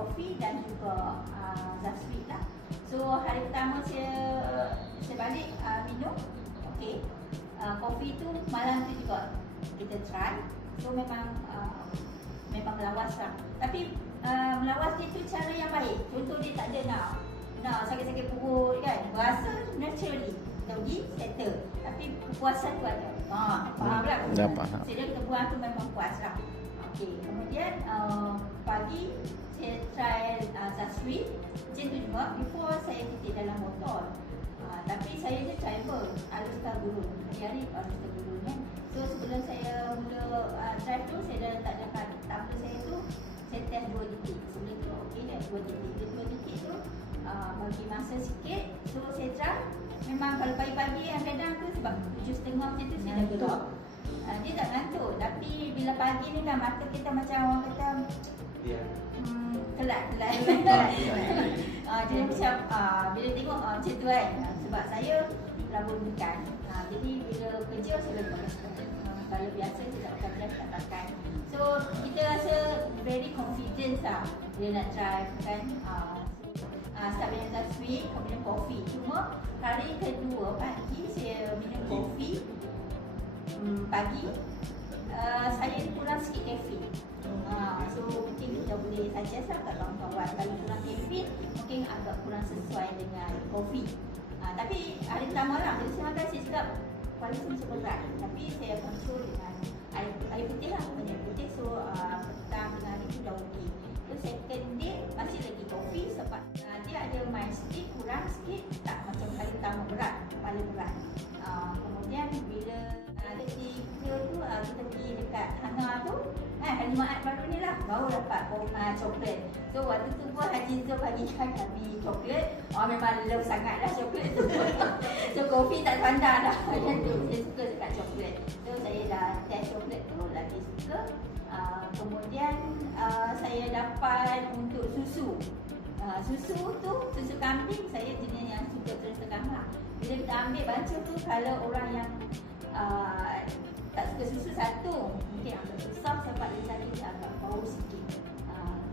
kopi dan juga Zasweet lah. So hari pertama saya balik minum, okey. Kopi tu malam tu juga kita try. So memang melawas lah. Tapi melawas dia tu cara yang baik. Contoh dia tak ada nak sakit-sakit perut kan. Berasa naturally. Kita pergi settle. Tapi kepuasan tu ada. Faham tak? Faham. Jadi kita buang tu memang puas lah. Okey. Kemudian pagi saya try Zasweet. Macam tu juga before saya ketik dalam botol. Tapi saya ni driver Alustar Gurun. Hari-hari Alustar Gurun kan. So sebelum saya mula drive tu, saya dah letak dekat tumbler saya tu, saya test 2 detik. Sebelum tu okey dah 2 detik. Dia 2 detik tu bagi masa sikit. So saya try. Memang kalau pagi-pagi kadang-kadang tu sebab 7.30 macam tu saya dah gerak. Dia tak ngantuk. Tapi bila pagi ni kan mata kita macam orang kata kelat. Jadi macam bila tengok macam tu kan. Sebab saya labur bukan. Jadi bila kerja saya lebih pakai. Kalau biasa saya tak pakai tak pakai. So kita rasa very confident lah bila nak try kan. Start dengan Zasweet, kemudian kopi. Cuma hari kedua pagi saya minum kopi. Pagi saya kurang sikit kafein. So mungkin kita boleh suggest lah kat kawan-kawan. Kalau kurang kafein mungkin agak kurang sesuai dengan kopi. Tapi hari pertama lah bila saya makan saya cakap kualiti macam berat. Tapi saya control dengan air putih lah. Banyak putih. So petang dengan hari tu dah okey. So second day masih lagi kopi sebab dia ada main sikit, kurang sikit. Tak macam hari pertama berat, paling berat. Kemudian bila ketiga tu kita pergi dekat hangar tu, hari Jumaat baru ni lah baru dapat coklat. So waktu tu pun Haji Zul bagikan kami coklat. Memang love sangat lah coklat tu. So kopi tak pandang dah. Macam tu saya suka dekat coklat. So saya dah test coklat tu lagi suka. Kemudian saya dapat untuk susu. Susu tu, susu kambing saya jenis yang suka terus terang lah. Bila kita ambil banca tu, kalau orang yang tak suka susu satu mungkin agak susah sebab dia tadi agak bau sikit.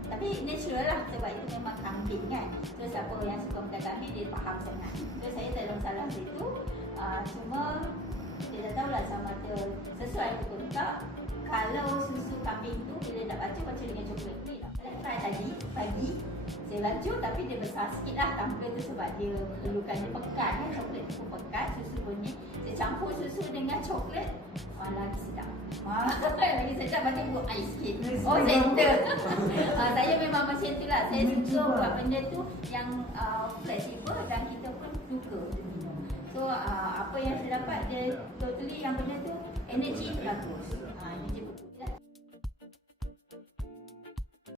Tapi natural lah sebab itu memang kambing kan. So siapa yang suka makan kambing dia faham sangat. So saya tak ada masalah situ. Cuma saya tak tahulah sama ada sesuai atau tak. Kalau susu kambing tu bila nak baca dengan coklat ni. Saya try tadi pagi saya laju tapi dia besar sikit lah tumbler tu sebab dia perlukan dia pekat kan. Coklat tu pun pekat, susu pun ni. Saya campur susu dengan coklat, lagi sedap. Lagi sedap macam buat ais sikit. Center. Saya memang macam tu lah. Saya suka buat benda tu yang fleksibel dan kita pun suka minum. So apa yang saya dapat dia totally yang benda tu energy bagus. Energy bagus.